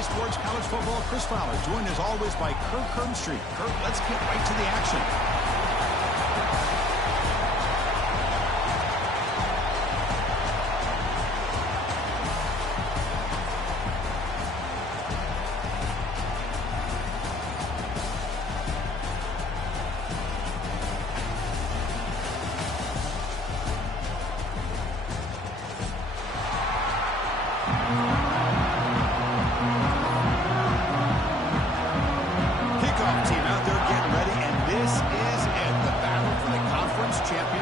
CBS Sports College Football, Chris Fowler, joined as always by Kirk Herbstreit. Kirk, let's get right to the action.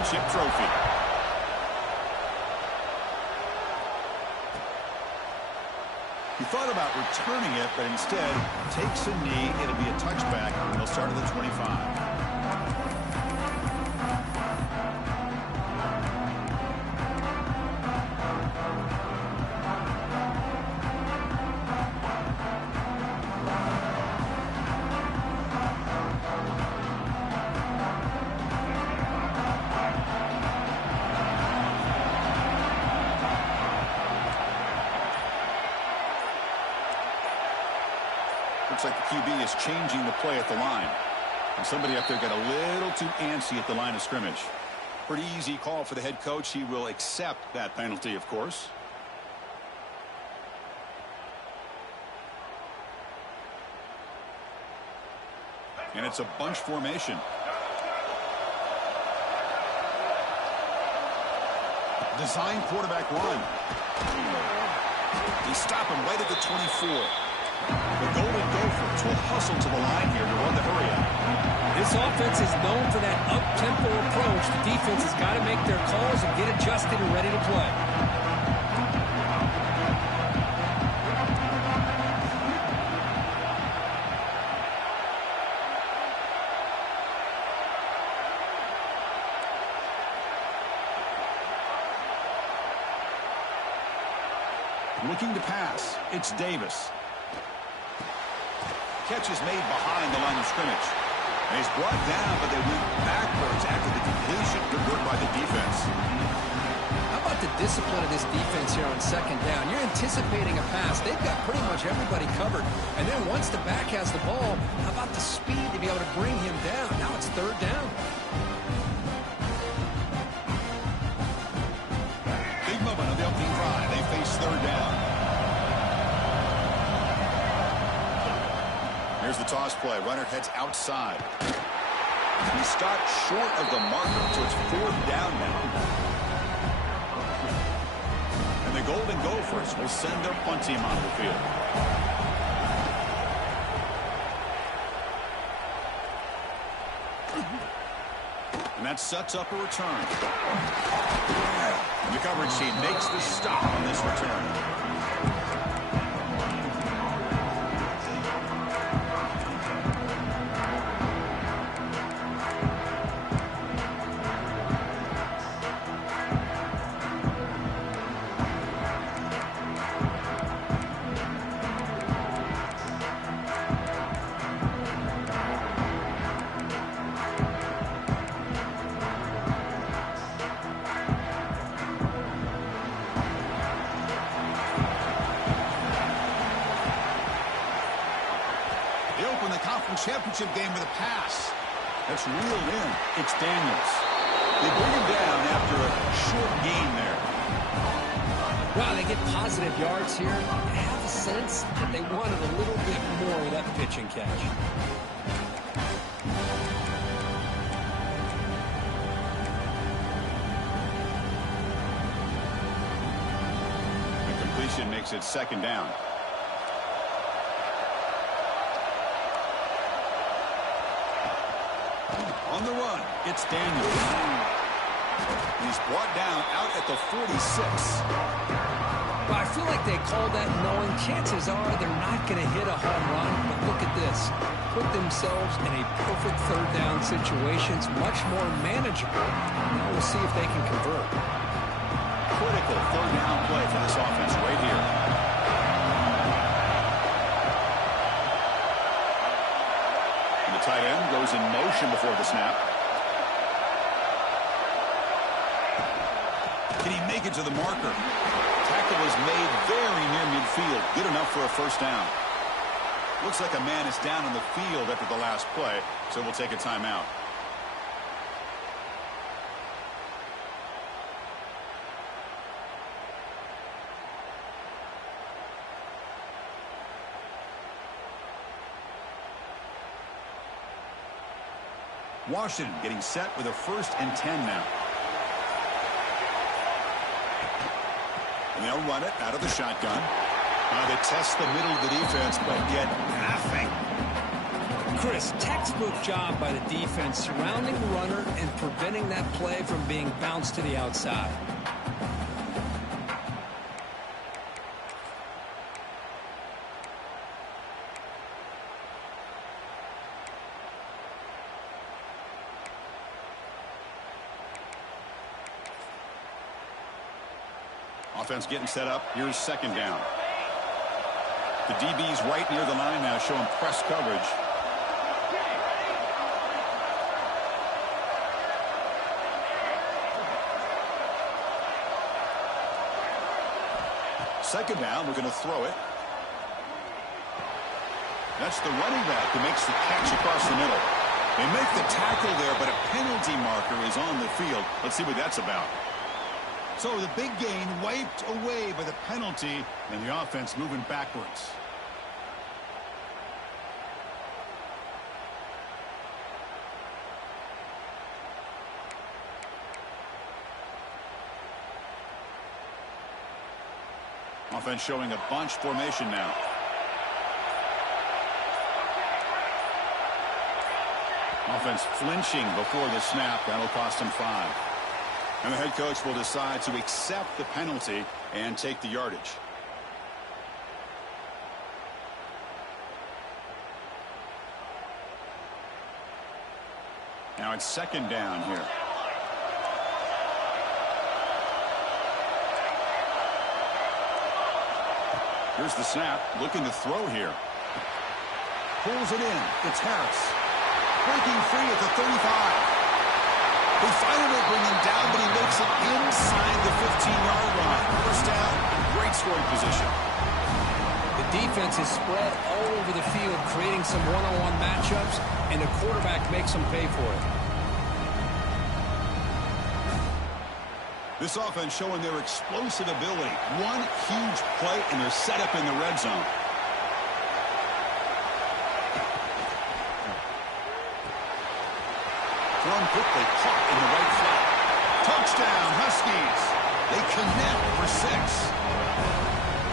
Trophy. He thought about returning it, but instead takes a knee. It'll be a touchback, and they'll start at the 25. Looks like the QB is changing the play at the line. And somebody up there got a little too antsy at the line of scrimmage. Pretty easy call for the head coach. He will accept that penalty, of course. And it's a bunch formation. Design quarterback run. They stop him right at the 24. The Golden Gophers will hustle to the line here to run the hurry up. This offense is known for that up-tempo approach. The defense has got to make their calls and get adjusted and ready to play. Looking to pass. It's Davis. Catch is made behind the line of scrimmage. And he's brought down, but they went backwards after the completion. Good work by the defense. How about the discipline of this defense here on second down? You're anticipating a pass. They've got pretty much everybody covered. And then once the back has the ball, how about the speed to be able to bring him down? Now it's third down. Big moment of the opening drive. They face third down. Here's the toss play. Runner heads outside. He stopped short of the marker, so it's fourth down now. And the Golden Gophers will send their punt team onto the field. And that sets up a return. And the coverage team makes the stop on this return. Championship game with a pass. That's reeled in. It's Daniels. They bring him down after a short gain there. Wow, they get positive yards here. I have a sense that they wanted a little bit more of that pitch and catch. The completion makes it second down. On the run, it's Daniels. He's brought down out at the 46. Well, I feel like they called that knowing chances are they're not going to hit a home run. But look at this. Put themselves in a perfect third down situation. It's much more manageable. Now we'll see if they can convert. Critical third down play for this offense right here. Tight end goes in motion before the snap. Can he make it to the marker? Tackle is made very near midfield. Good enough for a first down. Looks like a man is down on the field after the last play, so we'll take a timeout. Washington getting set with a 1st and 10 now. And they'll run it out of the shotgun. They test the middle of the defense, but get nothing. Chris, textbook job by the defense surrounding the runner and preventing that play from being bounced to the outside. Offense getting set up. Here's 2nd down. The DB's right near the line now, showing press coverage. Second down, we're going to throw it. That's the running back who makes the catch across the middle. They make the tackle there, but a penalty marker is on the field. Let's see what that's about. So the big gain wiped away by the penalty, and the offense moving backwards. Offense showing a bunch formation now. Offense flinching before the snap. That'll cost him 5. And the head coach will decide to accept the penalty and take the yardage. Now it's 2nd down here. Here's the snap, looking to throw here. Pulls it in. It's Harris. Breaking free at the 35. They finally bring him down, but he makes it inside the 15-yard line. 1st down, great scoring position. The defense is spread all over the field, creating some one-on-one matchups, and the quarterback makes them pay for it. This offense showing their explosive ability. One huge play, and they're set up in the red zone. Thrown quickly, caught in the right flat. Touchdown, Huskies. They connect for 6.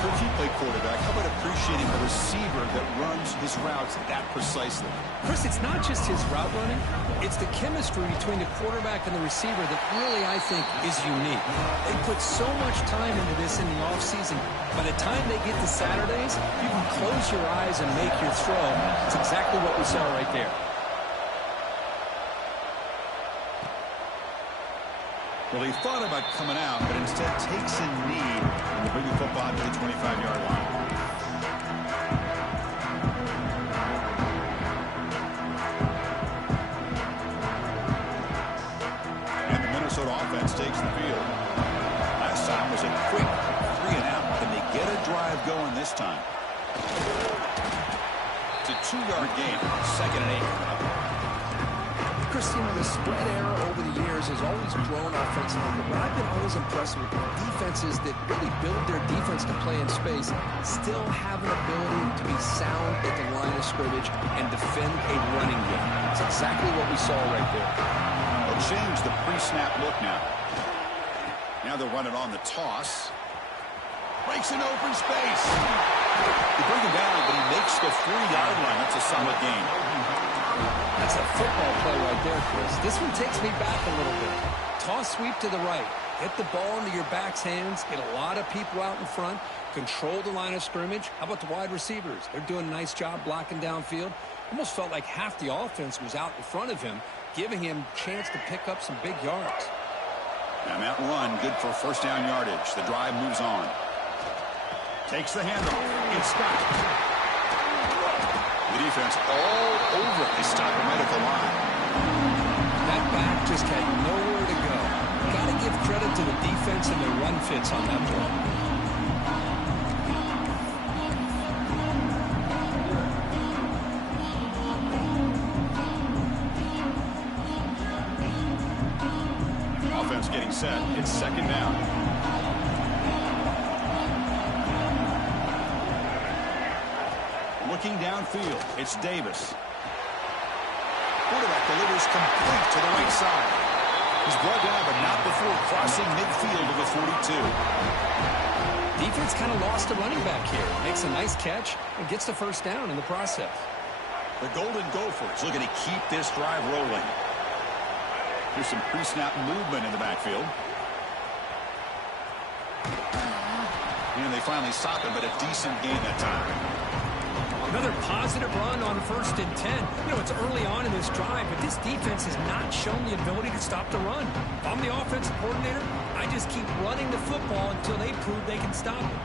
Coach, you play quarterback. How about appreciating a receiver that runs his routes that precisely? Chris, it's not just his route running. It's the chemistry between the quarterback and the receiver that really, I think, is unique. They put so much time into this in the offseason. By the time they get to Saturdays, you can close your eyes and make your throw. It's exactly what we saw right there. Well, he thought about coming out, but instead takes a knee and bring the football to the 25-yard line. And the Minnesota offense takes the field. Last time was a quick 3-and-out. Can they get a drive going this time? It's a 2-yard gain. 2nd and 8. Chris, you know, the spread era over the years has always grown offensively, but I've been always impressed with defenses that really build their defense to play in space, still have an ability to be sound at the line of scrimmage and defend a running game. It's exactly what we saw right there. They'll change the pre-snap look now. Now they'll run it on the toss. Breaks an open space. They bring him down, but he makes the 3-yard line. That's a solid gain. That's a football play right there, Chris. This one takes me back a little bit. Toss sweep to the right. Get the ball into your back's hands. Get a lot of people out in front. Control the line of scrimmage. How about the wide receivers? They're doing a nice job blocking downfield. Almost felt like half the offense was out in front of him, giving him a chance to pick up some big yards. And that run, good for 1st down yardage. The drive moves on. Takes the handoff. It's Scott. The defense all over it. They stop him right at the line. That back just had nowhere to go. Got to give credit to the defense and their run fits on that play. offense getting set. It's second down. Looking downfield, it's Davis. Quarterback delivers complete to the right side. He's brought down, but not before crossing midfield of the 42. Defense kind of lost a running back here. Makes a nice catch and gets the first down in the process. The Golden Gophers looking to keep this drive rolling. Here's some pre-snap movement in the backfield. And they finally stop him, but a decent gain that time. Another positive run on 1st and 10. You know, it's early on in this drive, but this defense has not shown the ability to stop the run. If I'm the offensive coordinator, I just keep running the football until they prove they can stop it.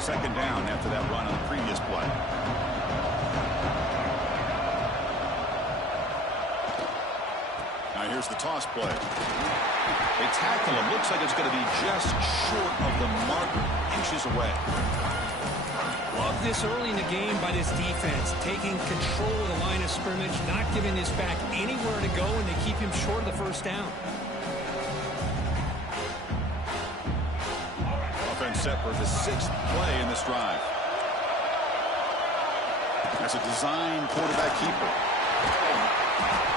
Second down after that run on the previous play. Now here's the toss play. They tackle him. Looks like it's going to be just short of the marker, inches away. Love this early in the game by this defense, taking control of the line of scrimmage, not giving this back anywhere to go, and they keep him short of the first down. Offense set for the 6th play in this drive. That's a design quarterback keeper.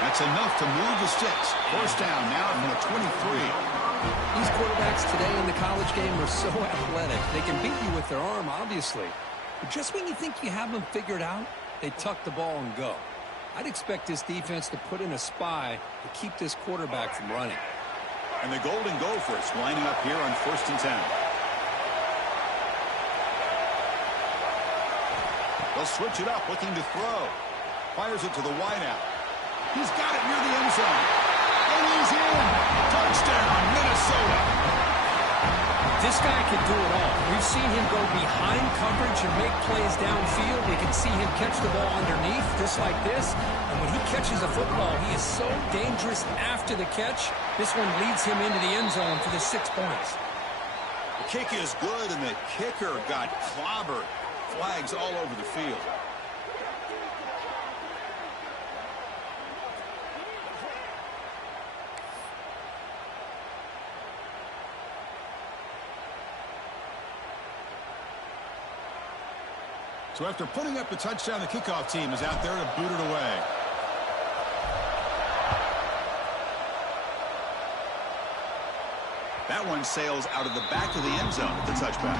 That's enough to move the sticks. First down now from the 23. These quarterbacks today in the college game are so athletic. They can beat you with their arm, obviously. But just when you think you have them figured out, they tuck the ball and go. I'd expect this defense to put in a spy to keep this quarterback from running. And the Golden Gophers lining up here on 1st and 10. They'll switch it up, looking to throw. Fires it to the wideout. He's got it near the end zone. And he's in. Touchdown, Minnesota. This guy can do it all. We've seen him go behind coverage and make plays downfield. We can see him catch the ball underneath, just like this. And when he catches a football, he is so dangerous after the catch. This one leads him into the end zone for the 6 points. The kick is good, and the kicker got clobbered. Flags all over the field. So after putting up the touchdown, the kickoff team is out there to boot it away. That one sails out of the back of the end zone at the touchback.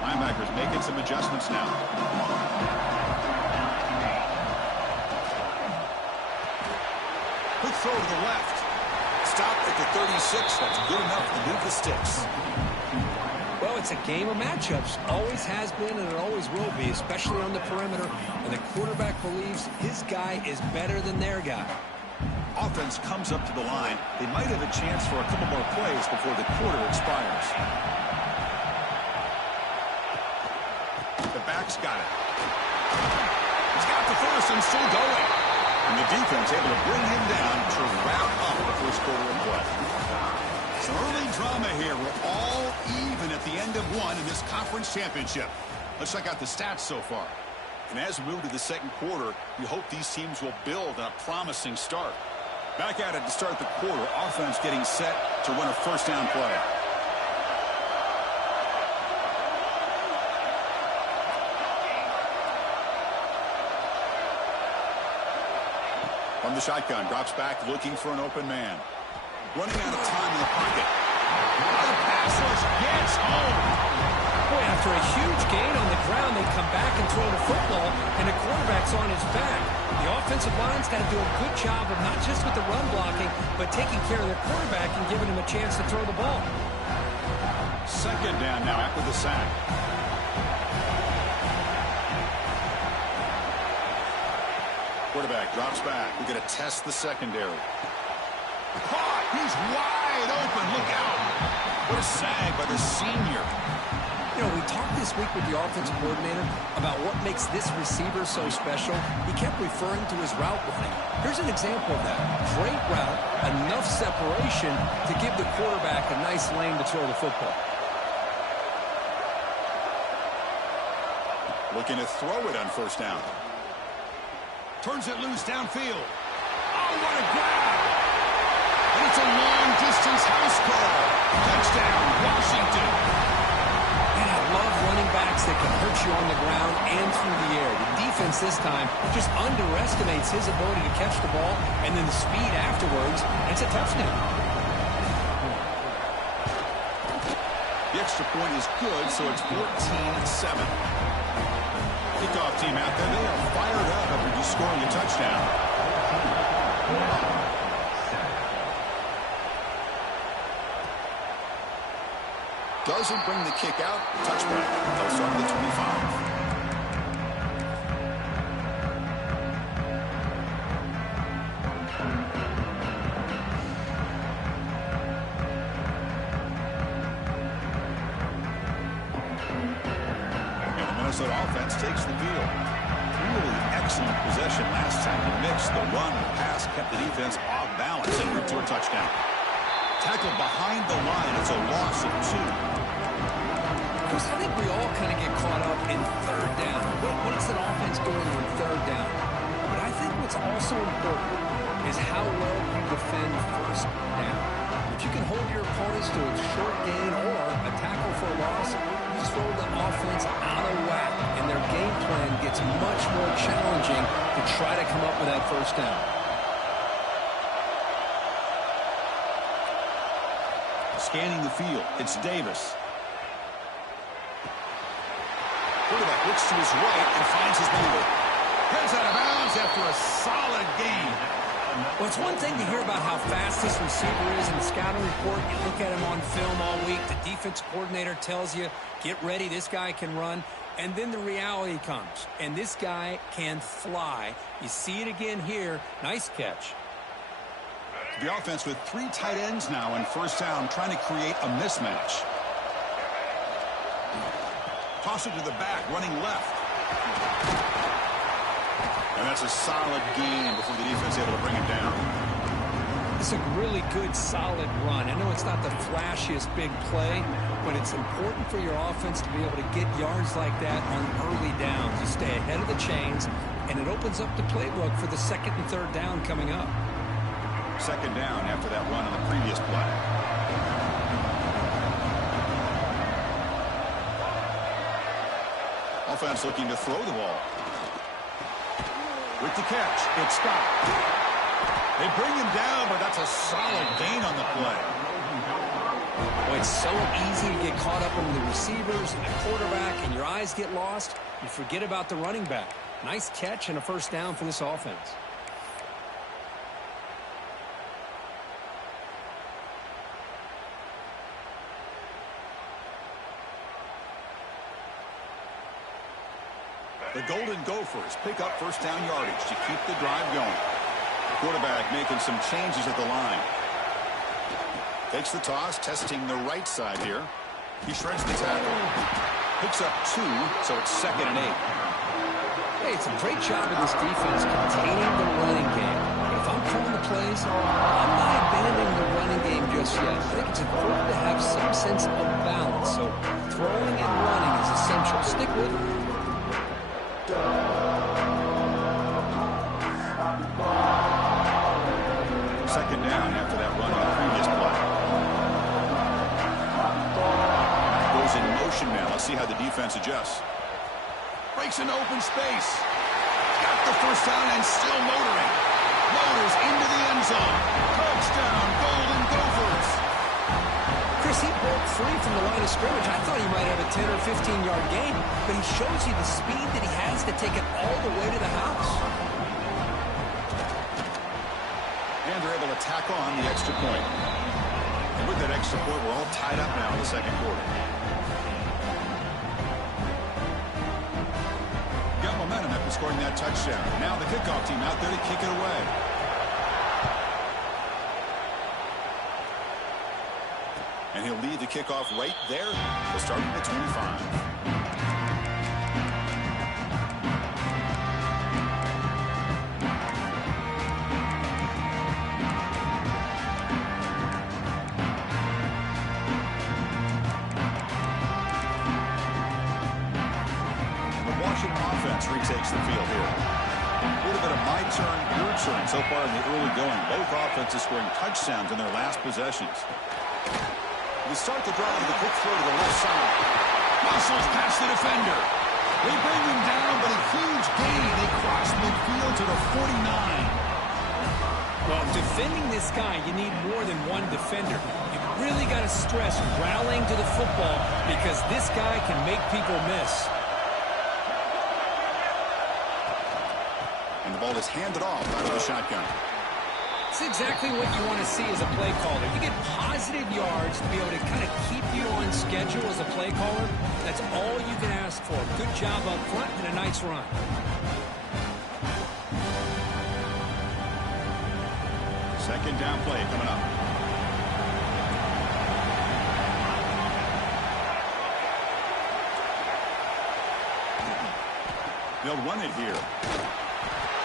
Linebackers making some adjustments now. Quick throw to the left. Stop at the 36. That's good enough to move the sticks. Well, it's a game of matchups. Always has been and it always will be, especially on the perimeter. And the quarterback believes his guy is better than their guy. Offense comes up to the line. They might have a chance for a couple more plays before the quarter expires. The back's got it. He's got the first and still going. And the defense able to bring him down to wrap up the first quarter of play. Some early drama here. We're all even at the end of one in this conference championship. Let's check out the stats so far. And as we move to the second quarter, we hope these teams will build on a promising start. Back at it to start the quarter. Offense getting set to run a first down play. From the shotgun, drops back, looking for an open man. Running out of time in the pocket. The pass rush gets home. Boy, after a huge gain on the ground, they come back and throw the football, and the quarterback's on his back. The offensive line's got to do a good job of not just with the run blocking, but taking care of their quarterback and giving him a chance to throw the ball. Second down now after the sack. Quarterback drops back. We're going to test the secondary. Caught! He's wide open. Look out! What a sag by the senior. You know, we talked this week with the offensive coordinator about what makes this receiver so special. He kept referring to his route running. Here's an example of that. Great route, enough separation to give the quarterback a nice lane to throw the football. Looking to throw it on first down. Turns it loose downfield. Oh, what a grab! And it's a long-distance house call. Touchdown, Washington. And I love running backs that can hurt you on the ground and through the air. The defense this time just underestimates his ability to catch the ball, and then the speed afterwards. It's a touchdown. The extra point is good, so it's 14-7. Kickoff team out there, they are fired up after just scoring a touchdown. Doesn't bring the kick out. Touchback. They'll start at the 25. Minnesota offense takes the field. Really excellent possession last time. The mix, the run, the pass kept the defense off balance and went to a touchdown. Tackled behind the line. It's a loss of 2. Chris, I think we all kind of get caught up in third down. What is an offense doing on third down? But I think what's also important is how well you defend first down. If you can hold your opponents to a short gain or a tackle for a loss, you throw the offense out of whack, and their game plan gets much more challenging to try to come up with that first down. Scanning the field, it's Davis. Quarterback looks to his right and finds his number. Heads out of bounds after a solid gain. Well, it's one thing to hear about how fast this receiver is in the scouting report. You look at him on film all week. The defense coordinator tells you, get ready, this guy can run. And then the reality comes, and this guy can fly. You see it again here. Nice catch. The offense with 3 tight ends now on first down, trying to create a mismatch. Toss it to the back, running left. And that's a solid gain before the defense is able to bring it down. It's a really good, solid run. I know it's not the flashiest big play, but it's important for your offense to be able to get yards like that on early downs. You stay ahead of the chains, and it opens up the playbook for the second and third down coming up. Second down after that run on the previous play. Offense looking to throw the ball. With the catch, it's Scott. They bring him down, but that's a solid gain on the play. Boy, it's so easy to get caught up in the receivers and the quarterback, and your eyes get lost. You forget about the running back. Nice catch and a first down for this offense. The Golden Gophers pick up first down yardage to keep the drive going. Quarterback making some changes at the line. Takes the toss, testing the right side here. He shreds the tackle. Picks up 2, so it's 2nd and 8. Hey, it's a great job of this defense containing the running game. But if I'm calling the plays, I'm not abandoning the running game just yet. I think it's important to have some sense of balance. So throwing and running is essential. Stick with it. Second down after that run on the previous play. Goes in motion now. Let's see how the defense adjusts. Breaks into open space. Got the first down and still motoring. Motors into the end zone. Touchdown, Golden Gophers. Chris, he broke free from the line of scrimmage. I thought he might have a 10 or 15-yard gain, but he shows you the speed that he has to take it all the way to the house. And they're able to tack on the extra point. And with that extra point, we're all tied up now in the second quarter. Got momentum after scoring that touchdown. Now the kickoff team out there to kick it away. And he'll lead the kickoff right there. We'll start at the 25. My turn, your turn. So far in the early going, both offenses scoring touchdowns in their last possessions. They start the drive with a quick throw to the left side. Muscles past the defender. They bring him down, but a huge gain. They cross midfield to the 49. Well, defending this guy, you need more than one defender. You really got to stress rallying to the football because this guy can make people miss. And the ball is handed off out of the shotgun. It's exactly what you want to see as a play caller. You get positive yards to be able to kind of keep you on schedule as a play caller. That's all you can ask for. Good job up front and a nice run. Second down play coming up. They'll run it here.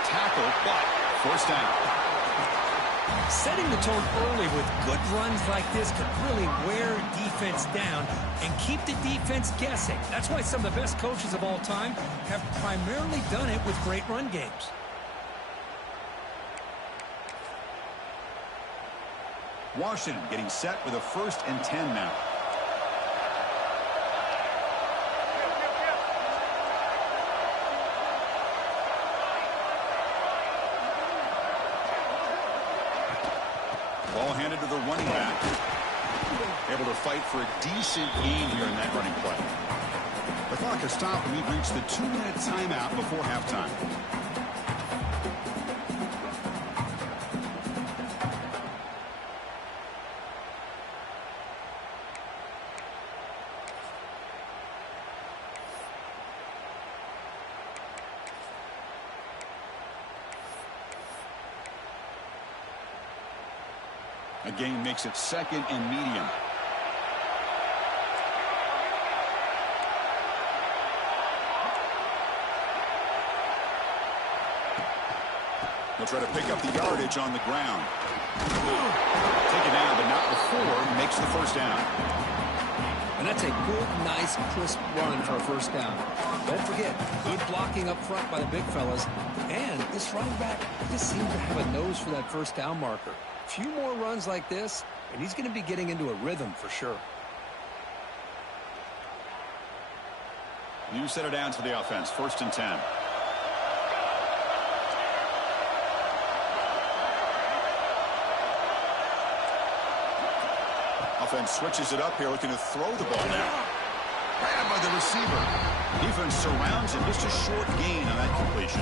Tackle, but first down. Setting the tone early with good runs like this could really wear defense down and keep the defense guessing. That's why some of the best coaches of all time have primarily done it with great run games. Washington getting set with a 1st and 10 now. Ball handed to the running back. Able to fight for a decent gain here in that running play. The clock has stopped and we've reached the 2-minute timeout before halftime. A gain makes it 2nd and medium. They'll try to pick up the yardage on the ground. Taken down, but not before. Makes the first down. And that's a good, nice, crisp run for a first down. Don't forget, good blocking up front by the big fellas. And this running back just seems to have a nose for that first down marker. A few more runs like this, and he's going to be getting into a rhythm for sure. New set it down to the offense. 1st and 10. Offense switches it up here, looking to throw the ball now. Grabbed by the receiver. Defense surrounds him. Just a short gain on that completion.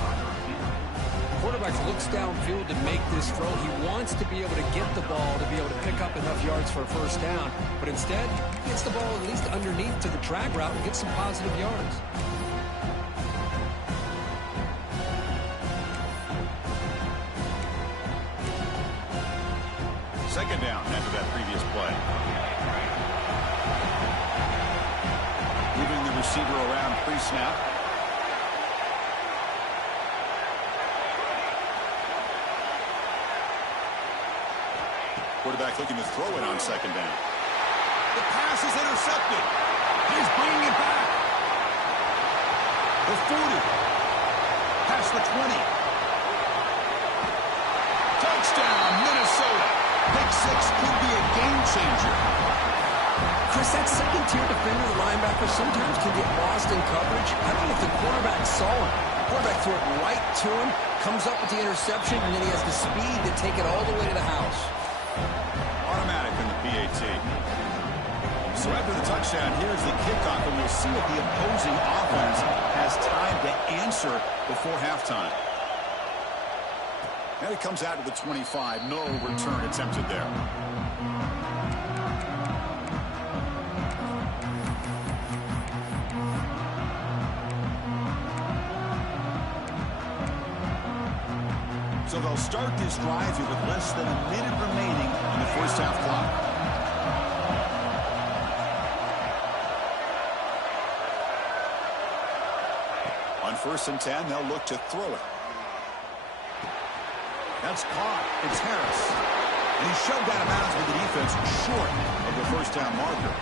Quarterback looks downfield to make this throw. He wants to be able to get the ball to be able to pick up enough yards for a first down. But instead, he gets the ball at least underneath to the drag route and gets some positive yards. Second down after that previous play. Moving the receiver around pre-snap. Quarterback looking to throw it on 2nd down. The pass is intercepted. He's bringing it back. The 40. Past the 20. Touchdown, Minnesota. Pick 6 could be a game changer. Chris, that second-tier defender, the linebacker, sometimes can get lost in coverage. I don't know if the quarterback saw him. The quarterback threw it right to him, comes up with the interception, and then he has the speed to take it all the way to the house. Automatic in the PAT. So after the touchdown, here's the kickoff, and we'll see if the opposing offense has time to answer before halftime. And it comes out to the 25. No return attempted there. So they'll start this drive here with less than a minute remaining on the first half clock. On 1st and 10, they'll look to throw it. That's caught. It's Harris. And he's shoved out of bounds with the defense short of the first down marker.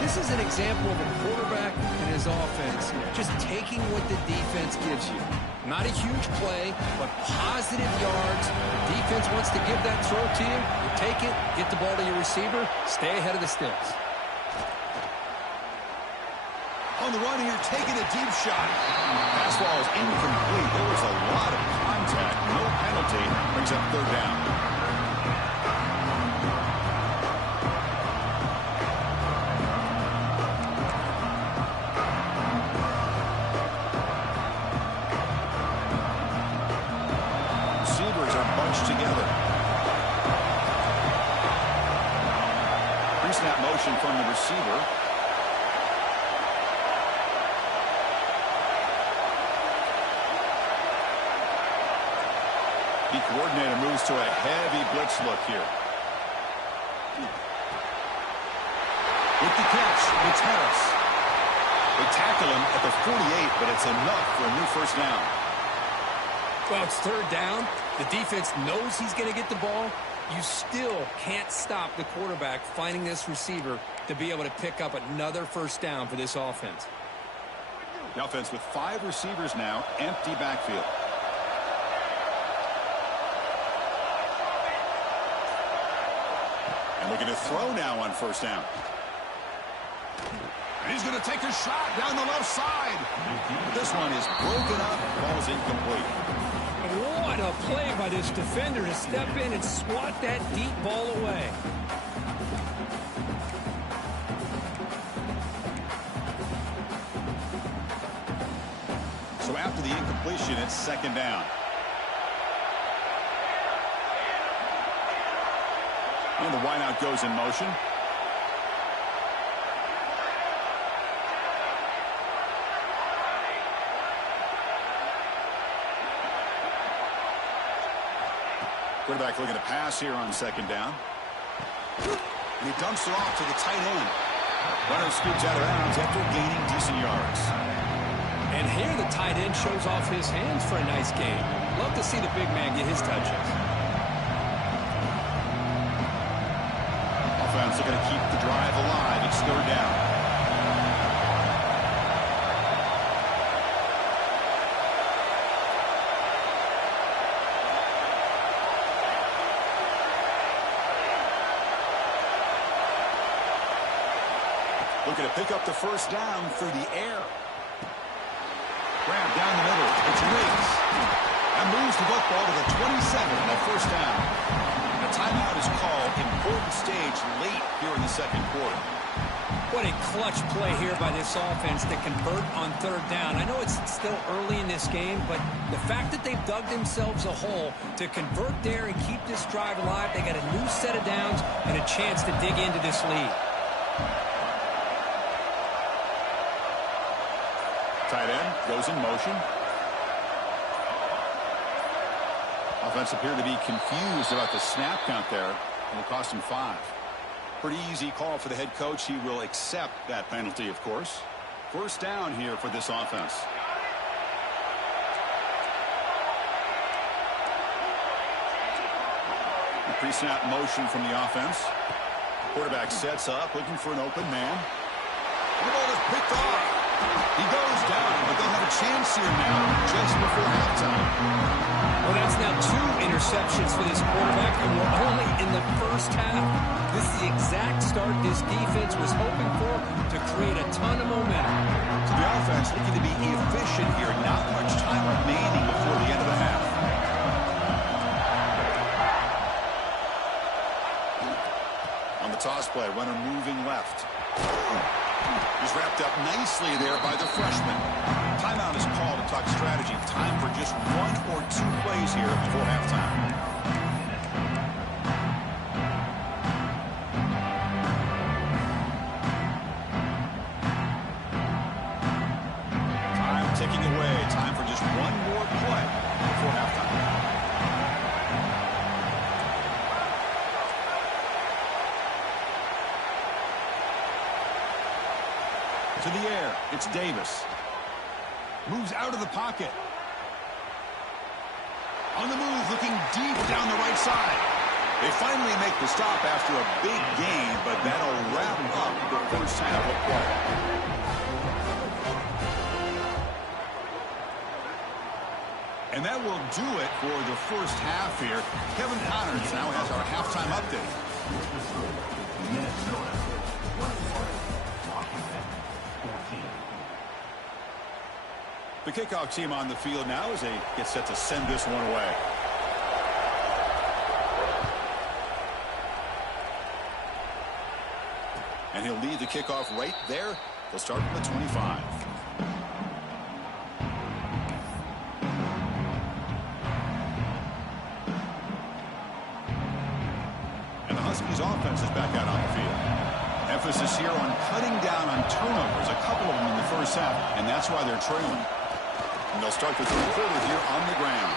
This is an example of a quarterback and his offense just taking what the defense gives you. Not a huge play, but positive yards. Defense wants to give that throw to you. You take it, get the ball to your receiver, stay ahead of the sticks. On the run here, taking a deep shot. Pass ball is incomplete. There was a lot of contact. No penalty. Brings up third down. Receivers are bunched together. Pre-snap motion from the receiver. The coordinator moves to a heavy blitz look here. With the catch, it's Harris. They tackle him at the 48, but it's enough for a new first down. Well, it's third down. The defense knows he's going to get the ball. You still can't stop the quarterback finding this receiver to be able to pick up another first down for this offense. The offense with 5 receivers now, empty backfield. And looking to throw now on first down. And he's going to take a shot down the left side. But this one is broken up. Ball's incomplete. What a play by this defender to step in and swat that deep ball away. So after the incompletion, it's second down. And the wideout goes in motion. Quarterback looking to pass here on second down. And he dumps it off to the tight end. Runner scoops out of bounds after gaining decent yards. And here the tight end shows off his hands for a nice game. Love to see the big man get his touches. Offense looking to keep the drive alive. It's third down. Looking to pick up the first down through the air. Grab down the middle. It's Riggs. And moves the football to the 27 at first down. A timeout is called. Important stage late here in the second quarter. What a clutch play here by this offense to convert on third down. I know it's still early in this game, but the fact that they've dug themselves a hole to convert there and keep this drive alive, they got a new set of downs and a chance to dig into this lead. Tight end goes in motion. Offense appeared to be confused about the snap count there, and it cost him 5. Pretty easy call for the head coach. He will accept that penalty, of course. First down here for this offense. The pre-snap motion from the offense. Quarterback sets up, looking for an open man. The ball is picked off. He goes down, but they'll have a chance here now just before halftime. Well, that's now 2 interceptions for this quarterback, and we're only in the first half. This is the exact start this defense was hoping for to create a ton of momentum. So the offense looking to be efficient here. Not much time remaining before the end of the half. On the toss play, runner moving left. He's wrapped up nicely there by the freshman. Timeout is called to talk strategy. Time for just 1 or 2 plays here before halftime. Time ticking away. Time for just 1 more play before halftime. To the air, it's Davis. Moves out of the pocket. On the move, looking deep down the right side. They finally make the stop after a big gain, but that'll wrap up the first half of play. And that will do it for the first half here. Kevin Connors now has our halftime update. The kickoff team on the field now as they get set to send this one away. And he'll lead the kickoff right there. They'll start from the 25. And the Huskies offense is back out on the field. Emphasis here on cutting down on turnovers, a couple of them in the first half, and that's why they're trailing. And they'll start the third quarter here on the ground.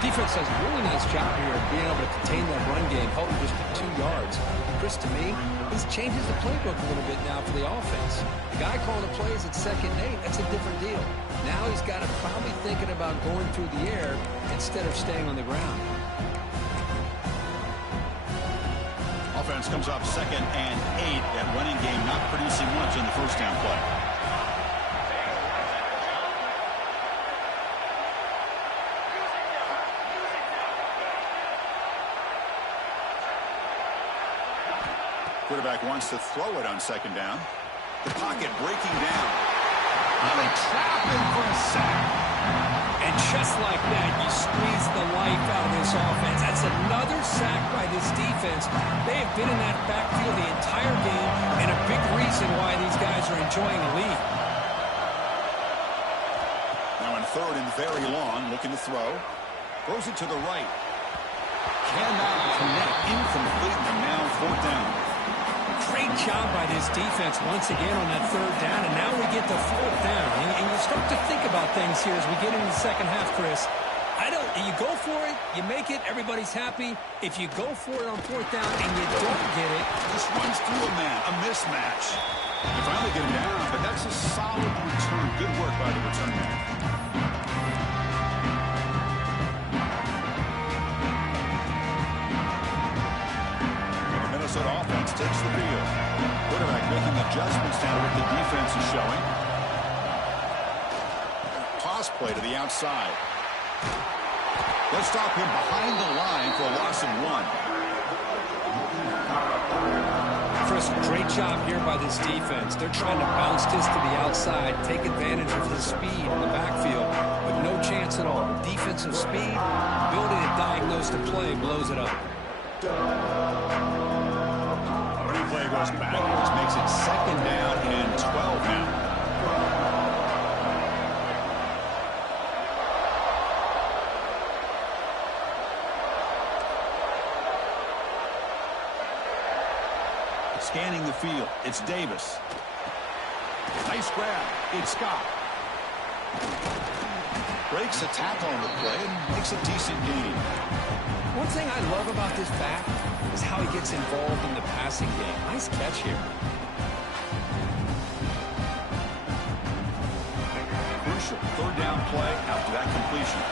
Defense does a really nice job here of being able to contain that run game, holding just to 2 yards. Chris, to me, this changes the playbook a little bit now for the offense. The guy calling the plays at 2nd and 8, that's a different deal. Now he's got to probably thinking about going through the air instead of staying on the ground. Offense comes up 2nd and 8. That running game not producing much in the first down play. Quarterback wants to throw it on 2nd down. The pocket breaking down. And they trap him for a sack. And just like that, you squeeze the life out of this offense. That's another sack by this defense. They have been in that backfield the entire game, and a big reason why these guys are enjoying a lead. Now in 3rd and very long, looking to throw. Throws it to the right. Cannot connect. Incomplete, and now 4th down. Great job by this defense once again on that 3rd down, and now we get to 4th down. And you start to think about things here as we get into the second half, Chris. You go for it, you make it, everybody's happy. If you go for it on 4th down and you don't get it, just runs through a man, a mismatch. You finally get him down, but that's a solid return. Good work by the return man. Minnesota offense takes the field. Quarterback making adjustments now what the defense is showing. Toss play to the outside. They'll stop him behind the line for a loss of 1. Chris, great job here by this defense. They're trying to bounce this to the outside, take advantage of the speed in the backfield, with no chance at all. Defensive speed, ability to diagnose the play, blows it up. Play goes backwards, makes it 2nd down and 12 now. Scanning the field, it's Davis. Nice grab, it's Scott. Breaks a tackle on the play and makes a decent gain. One thing I love about this back is how he gets involved in the passing game. Nice catch here. Crucial 3rd down play after that completion.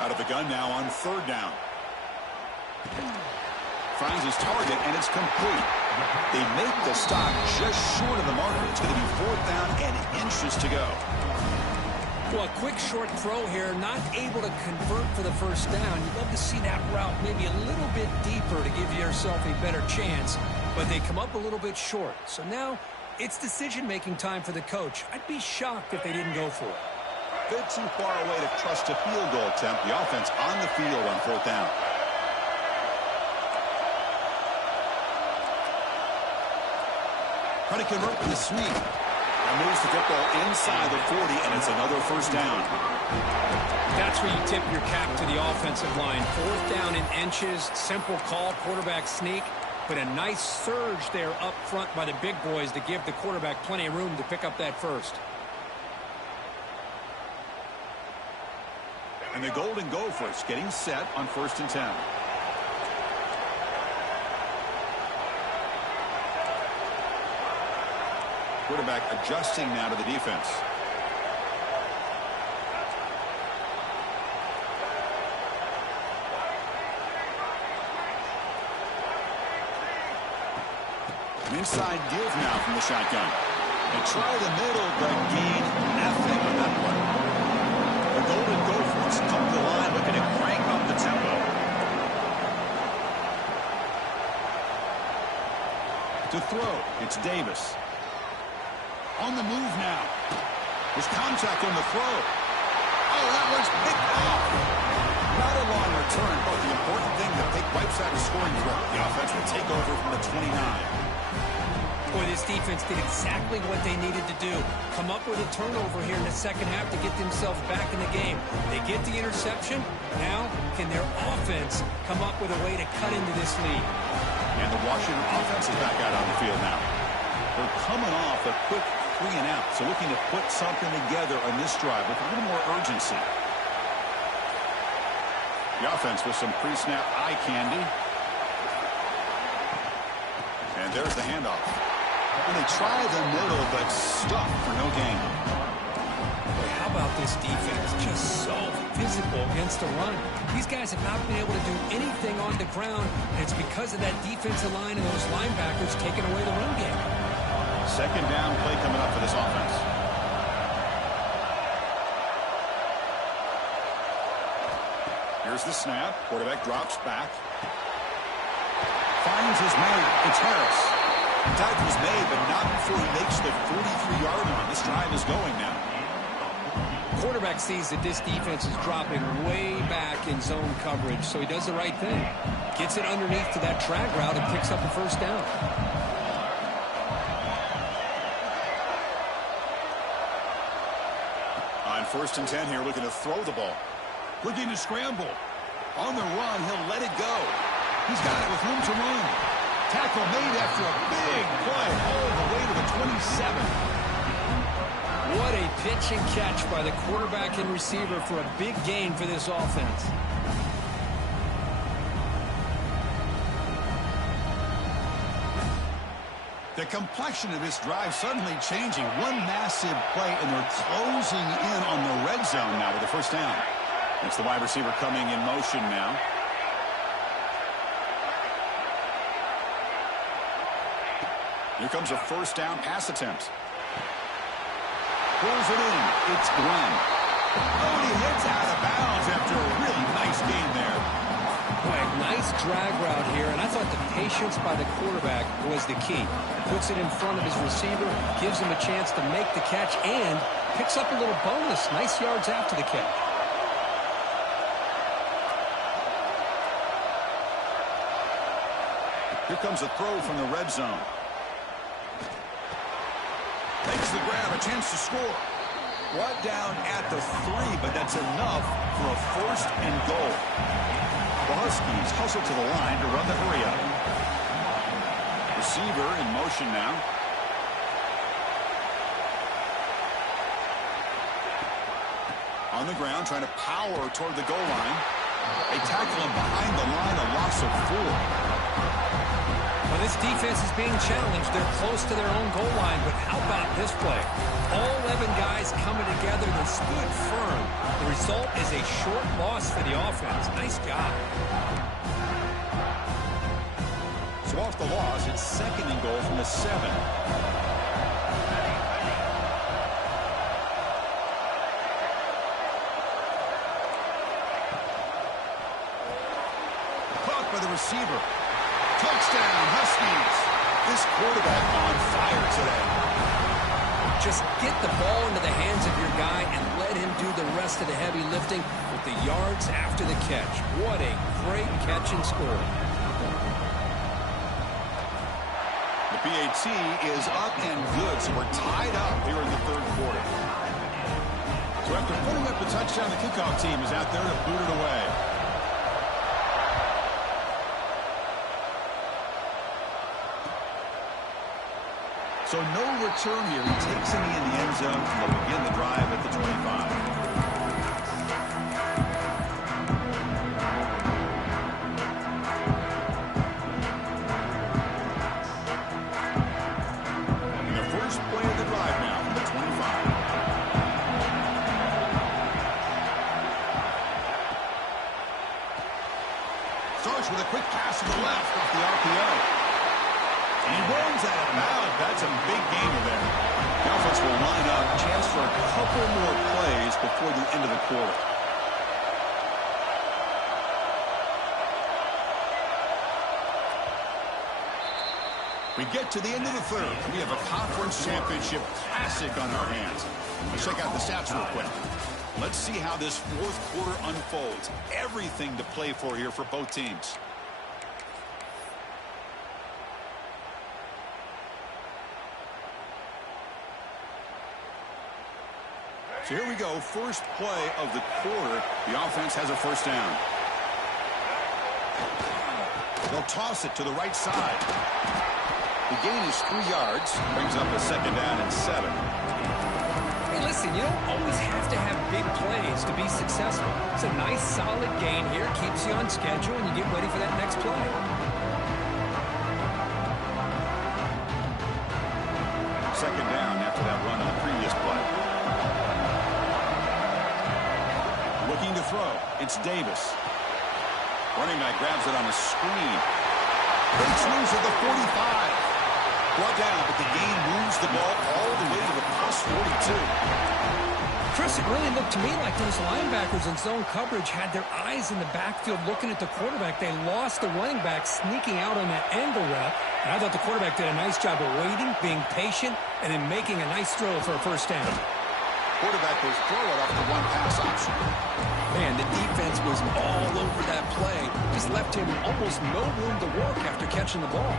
Out of the gun now on 3rd down. Finds his target, and it's complete. They make the stop just short of the marker. It's going to be 4th down and inches to go. Well, a quick short throw here, not able to convert for the first down. You'd love to see that route maybe a little bit deeper to give yourself a better chance, but they come up a little bit short. So now it's decision-making time for the coach. I'd be shocked if they didn't go for it. Bit too far away to trust a field goal attempt. The offense on the field on 4th down. Trying to convert with the sweep. And moves the football inside the 40, and it's another first down. That's where you tip your cap to the offensive line. 4th down in inches, simple call, quarterback sneak, but a nice surge there up front by the big boys to give the quarterback plenty of room to pick up that first. And the Golden Gophers getting set on 1st and 10. Quarterback adjusting now to the defense. An inside give now from the shotgun. They try the middle, but gain nothing on that one. The Golden Gophers come to the line looking to crank up the tempo. To throw, it's Davis. On the move now. There's contact on the throw. Oh, that was picked off. Not a long return, but the important thing to pick wipes out a scoring throw. The offense will take over from the 29. Boy, this defense did exactly what they needed to do. Come up with a turnover here in the second half to get themselves back in the game. They get the interception. Now, can their offense come up with a way to cut into this lead? And the Washington offense is back out on the field now. They're coming off a quick 3-and-out, so looking to put something together on this drive with a little more urgency. The offense with some pre-snap eye candy. And there's the handoff. And they try the middle, but stuck for no gain. Boy, how about this defense? Just so physical against the run. These guys have not been able to do anything on the ground, and it's because of that defensive line and those linebackers taking away the run game. Second down play coming up for this offense. Here's the snap. Quarterback drops back. Finds his man. It's Harris. Tackle was made, but not before he makes the 43-yard line. This drive is going now. Quarterback sees that this defense is dropping way back in zone coverage, so he does the right thing. Gets it underneath to that drag route and picks up a first down. On 1st and 10 here, looking to throw the ball. Looking to scramble. On the run, he'll let it go. He's got it with room to run. Tackle made after a big play all the way to the 27. What a pitch and catch by the quarterback and receiver for a big gain for this offense. The complexion of this drive suddenly changing. One massive play, and they're closing in on the red zone now with the first down. It's the wide receiver coming in motion now. Here comes a first down pass attempt. Pulls it in. It's Glenn. Oh, and he hits out of bounds after a really nice gain there. Boy, nice drag route here, and I thought the patience by the quarterback was the key. Puts it in front of his receiver, gives him a chance to make the catch, and picks up a little bonus. Nice yards after the catch. Here comes a throw from the red zone. Takes the grab, a chance to score. Brought down at the 3, but that's enough for a 1st and goal. The Huskies hustle to the line to run the hurry up. Receiver in motion now. On the ground, trying to power toward the goal line. They tackle him behind the line, a loss of 4. Well, this defense is being challenged. They're close to their own goal line, but how about this play? All 11 guys coming together. They stood firm. The result is a short loss for the offense. Nice job. So off the loss, it's 2nd and goal from the 7. Caught by the receiver. Touchdown, Huskies. This quarterback on fire today. Just get the ball into the hands of your guy and let him do the rest of the heavy lifting with the yards after the catch. What a great catch and score. The PAT is up and good, so we're tied up here in the 3rd quarter. So after putting up the touchdown, the kickoff team is out there to boot it away. So no return here. He takes him in the end zone, and they'll begin the drive at the 25. And the first play of the drive now from the 25. Starts with a quick pass to the left off the RPO. And he runs that out. That's a big gainer there. The offense will line up. Chance for a couple more plays before the end of the quarter. We get to the end of the third. We have a conference championship classic on our hands. Let's check out the stats real quick. Let's see how this fourth quarter unfolds. Everything to play for here for both teams. So here we go. First play of the quarter. The offense has a first down. They'll toss it to the right side. The gain is 3 yards. Brings up a second down and 7. Hey, listen, you don't always have to have big plays to be successful. It's a nice, solid gain here. Keeps you on schedule, and you get ready for that next play. Second down after that run on the previous play. Looking to throw. It's Davis. Running back grabs it on a screen. Breaks loose at the 45. Brought down, but the gain moves the ball all the way to the plus 42. Chris, it really looked to me like those linebackers in zone coverage had their eyes in the backfield looking at the quarterback. They lost the running back sneaking out on that angle route. And I thought the quarterback did a nice job of waiting, being patient, and then making a nice throw for a first down. Quarterback was throwing off the one pass option. Man, the defense was all over that play. Just left him almost no room to work after catching the ball.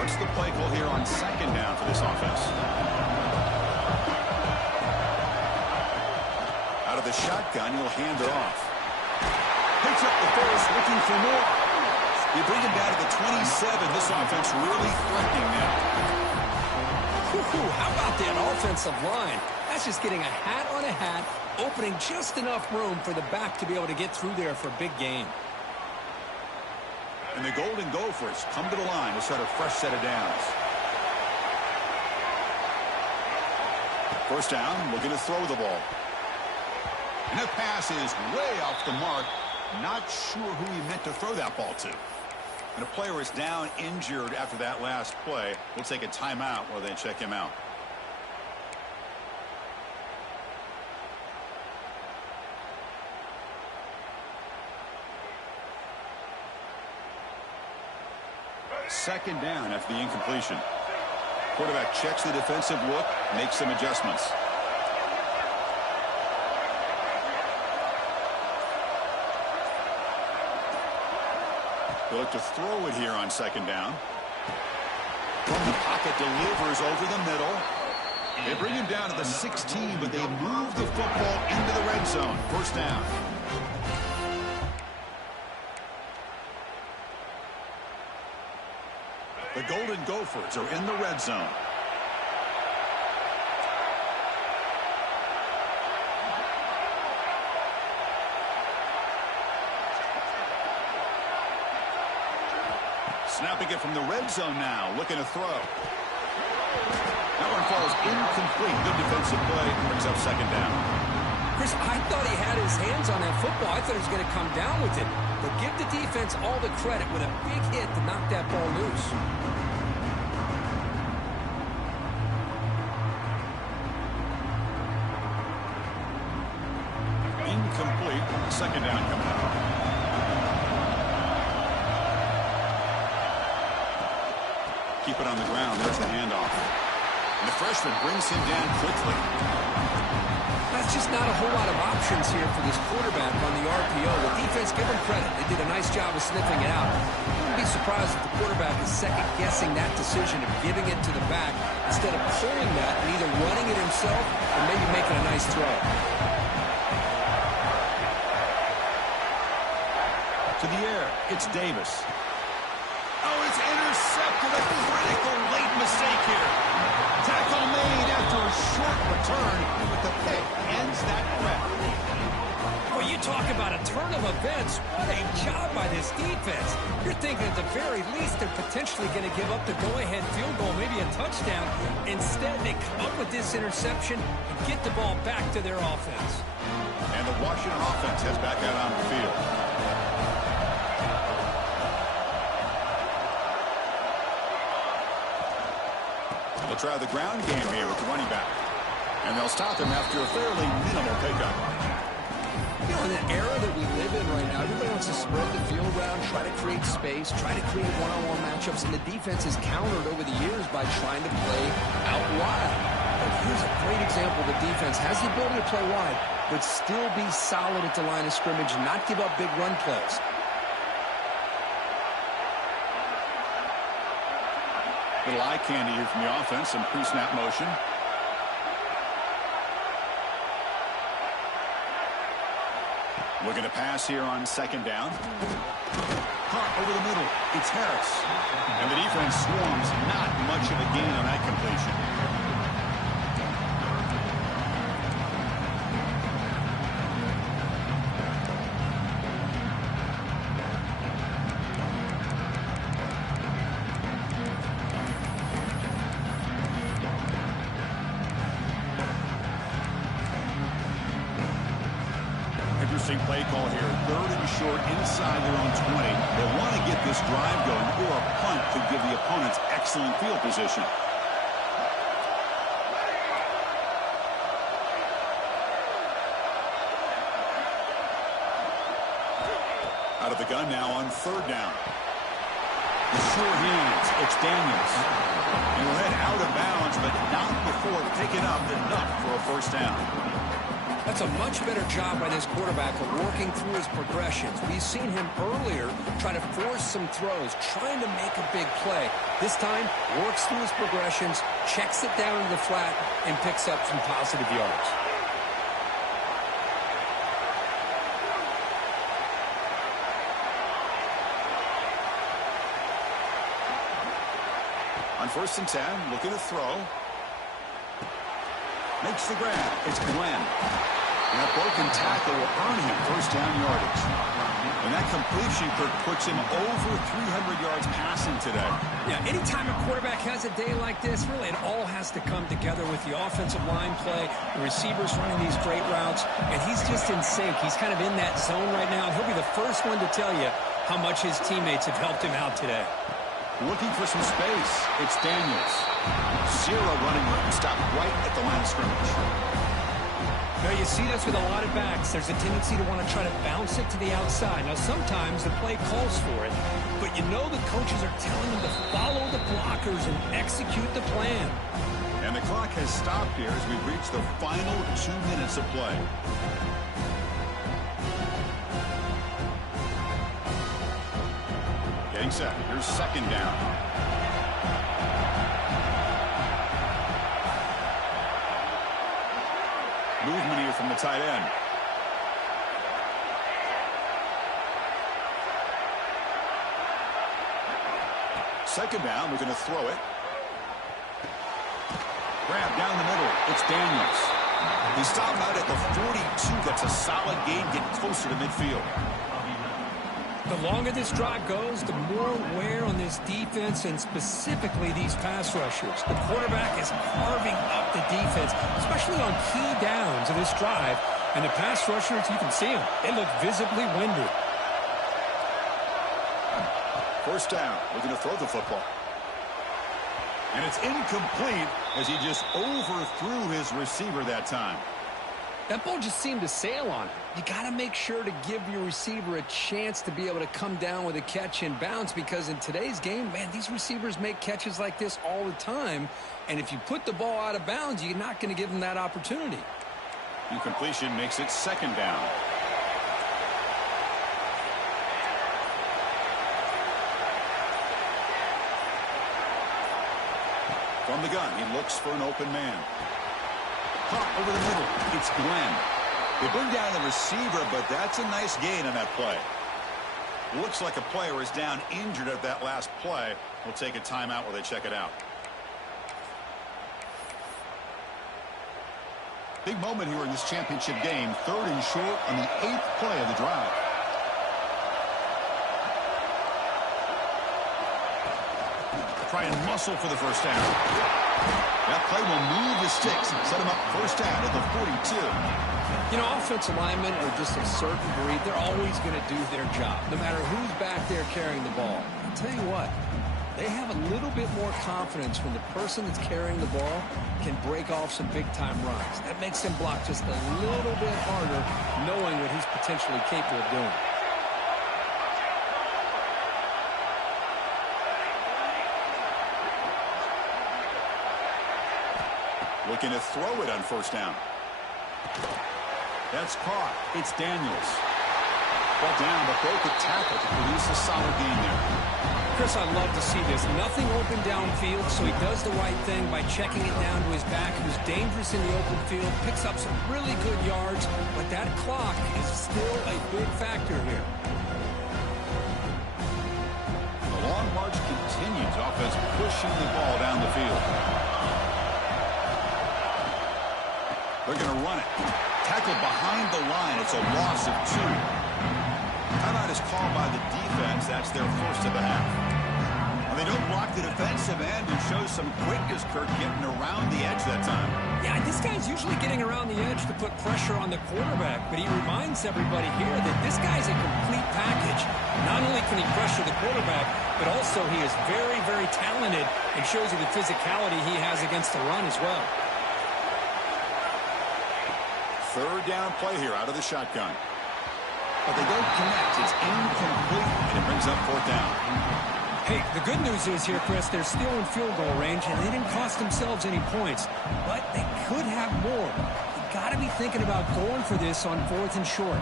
What's the play call here on second down for this offense? Out of the shotgun, he'll hand it off. Picks up the first, looking for more. You bring him down to the 27. This offense really threatening now. How about that offensive line? That's just getting a hat on a hat, opening just enough room for the back to be able to get through there for a big gain. And the Golden Gophers come to the line to start a fresh set of downs. First down, looking to throw the ball. And that pass is way off the mark. Not sure who he meant to throw that ball to. And a player is down injured after that last play. We'll take a timeout while they check him out. Second down after the incompletion. Quarterback checks the defensive look, makes some adjustments. They look to throw it here on second down. From the pocket, delivers over the middle. They bring him down to the 16, but they move the football into the red zone. First down. The Golden Gophers are in the red zone. Snapping it from the red zone now, looking to throw. That one falls incomplete. Good defensive play, brings up second down. Chris, I thought he had his hands on that football. I thought he was going to come down with it. But give the defense all the credit with a big hit to knock that ball loose. Incomplete. Second down coming up. Keep it on the ground. There's the handoff. And the freshman brings him down quickly. That's just not a whole lot of options here for this quarterback on the RPO. The defense, give them credit. They did a nice job of sniffing it out. I wouldn't be surprised if the quarterback is second-guessing that decision of giving it to the back instead of pulling that and either running it himself or maybe making a nice throw. To the air, it's Davis. Oh, it's intercepted. A critical late mistake here. Tackle made after a short return, but the pick ends that threat. Well, you talk about a turn of events. What a job by this defense. You're thinking at the very least they're potentially going to give up the go-ahead field goal, maybe a touchdown. Instead, they come up with this interception and get the ball back to their offense. And the Washington offense heads back out on the field. They'll try the ground game here with the running back. And they'll stop him after a fairly minimal pickup. You know, in the era that we live in right now, everybody wants to spread the field around, try to create space, try to create one-on-one matchups, and the defense has countered over the years by trying to play out wide. But here's a great example. The defense has the ability to play wide, but still be solid at the line of scrimmage and not give up big run plays. Little eye candy here from the offense, some pre-snap motion. Looking to pass here on second down. Caught over the middle. It's Harris. And the defense swarms. Not much of a gain on that completion. Play call here, third and short inside their own 20. They want to get this drive going, or a punt could give the opponents excellent field position. Out of the gun now on third down. The sure hands, it's Daniels. And he'll head out of bounds, but not before picking up enough for a first down. That's a much better job by this quarterback of working through his progressions. We've seen him earlier try to force some throws, trying to make a big play. This time, works through his progressions, checks it down to the flat, and picks up some positive yards. On 1st and 10, looking to throw. Makes the grab. It's Glenn. And that broken tackle will earn him first down yardage. And that completion, Kirk, puts him over 300 yards passing today. Yeah, anytime a quarterback has a day like this, really it all has to come together with the offensive line play, the receivers running these great routes, and he's just in sync. He's kind of in that zone right now, and he'll be the first one to tell you how much his teammates have helped him out today. Looking for some space. It's Daniels. Zero running room. Stop right at the line of scrimmage. Now, you see this with a lot of backs. There's a tendency to want to try to bounce it to the outside. Now, sometimes the play calls for it, but you know the coaches are telling them to follow the blockers and execute the plan. And the clock has stopped here as we've reached the final 2 minutes of play. Getting set. Here's second down. Movement here from the tight end. Second down, we're going to throw it. Grab down the middle. It's Daniels. He's stopped out at the 42. That's a solid gain, getting closer to midfield. The longer this drive goes, the more wear on this defense and specifically these pass rushers. The quarterback is carving up the defense, especially on key downs of this drive. And the pass rushers, you can see them. They look visibly winded. First down. We're going to throw the football. And it's incomplete as he just overthrew his receiver that time. That ball just seemed to sail on him. You got to make sure to give your receiver a chance to be able to come down with a catch and bounce, because in today's game, man, these receivers make catches like this all the time. And if you put the ball out of bounds, you're not going to give them that opportunity. Incompletion makes it second down. From the gun, he looks for an open man. Caught over the middle. It's Glenn. They bring down the receiver, but that's a nice gain on that play. Looks like a player is down injured at that last play. We'll take a timeout while they check it out. Big moment here in this championship game. Third and short on the 8th play of the drive. Try and muscle for the first down. That play will move the sticks and set him up first down at the 42. You know, offensive linemen are just a certain breed. They're always going to do their job, no matter who's back there carrying the ball. I'll tell you what, They have a little bit more confidence when the person that's carrying the ball can break off some big-time runs. That makes him block just a little bit harder, knowing what he's potentially capable of doing. Looking to throw it on first down. That's caught. It's Daniels. Ball down, but broke a tackle to produce a solid gain there. Chris, I love to see this. Nothing open downfield, so he does the right thing by checking it down to his back. He was dangerous in the open field, picks up some really good yards, but that clock is still a big factor here. The long march continues. Offense pushing the ball down the field. They're going to run it. Tackled behind the line. It's a loss of 2. Timeout is called by the defense. That's their first of the half. Well, they don't block the defensive end and show some quickness, Kirk, getting around the edge that time. Yeah, this guy's usually getting around the edge to put pressure on the quarterback, but he reminds everybody here that this guy's a complete package. Not only can he pressure the quarterback, but also he is very, very talented and shows you the physicality he has against the run as well. Third down play here out of the shotgun. But they don't connect. It's incomplete, and it brings up fourth down. Hey, the good news is here, Chris, they're still in field goal range, and they didn't cost themselves any points. But they could have more. You got to be thinking about going for this on 4th and short.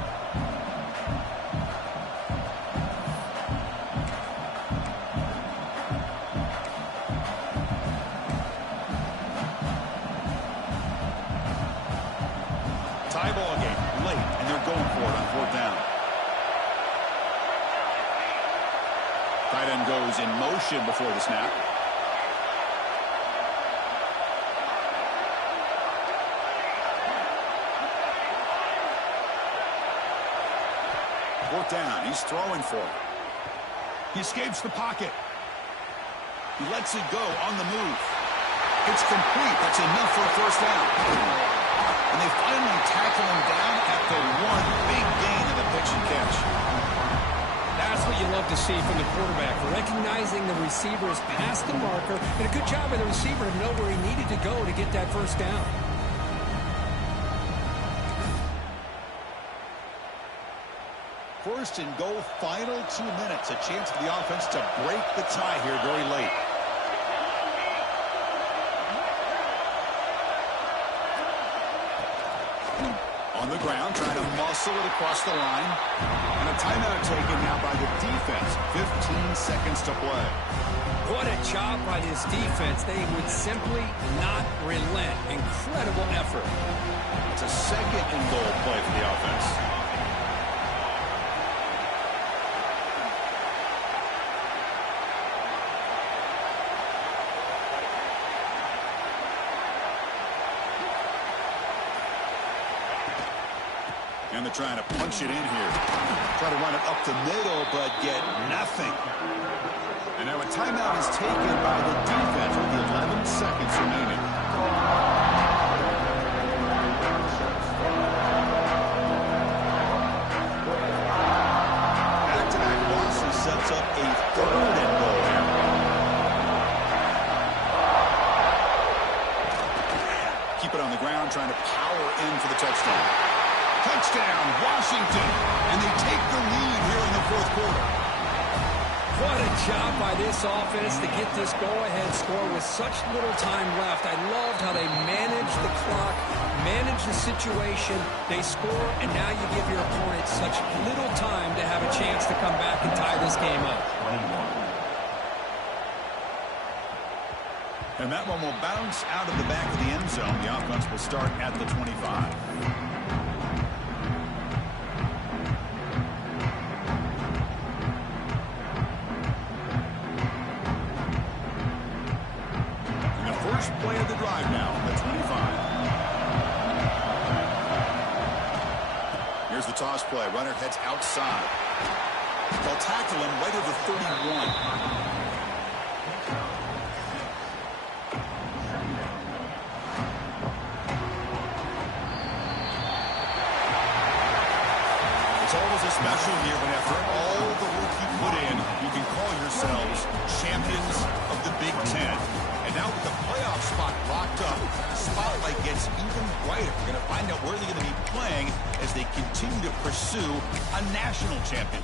Tie ball game late, and they're going for it on fourth down. Tight end goes in motion before the snap. Fourth down. He's throwing for it. He escapes the pocket. He lets it go on the move. It's complete. That's enough for a first down. And they finally tackle him down at the 1. Big gain in the pitch and catch. That's what you love to see from the quarterback. Recognizing the receiver is past the marker, and a good job by the receiver to know where he needed to go to get that first down. First and goal, final 2 minutes. A chance for the offense to break the tie here very late. On the ground, trying to muscle it across the line. And a timeout taken now by the defense. 15 seconds to play. What a job by this defense. They would simply not relent. Incredible effort. It's a second and goal play for the offense. And they're trying to punch it in here. Try to run it up the middle, but get nothing. And now a timeout is taken by the defense with 11 seconds remaining. Back-to-back losses sets up a third and goal here. Keep it on the ground, trying to power in for the touchdown. Touchdown, Washington, and they take the lead here in the fourth quarter. What a job by this offense to get this go-ahead score with such little time left. I loved how they managed the clock, managed the situation. They score, and now you give your opponent such little time to have a chance to come back and tie this game up. And that one will bounce out of the back of the end zone. The offense will start at the 25. Play of the drive now, the 25. Here's the toss play. Runner heads outside. They'll tackle him right at the 31. It's always a special year when after all the work you put in, you can call yourselves champions right it. We're going to find out where they're going to be playing as they continue to pursue a national champion.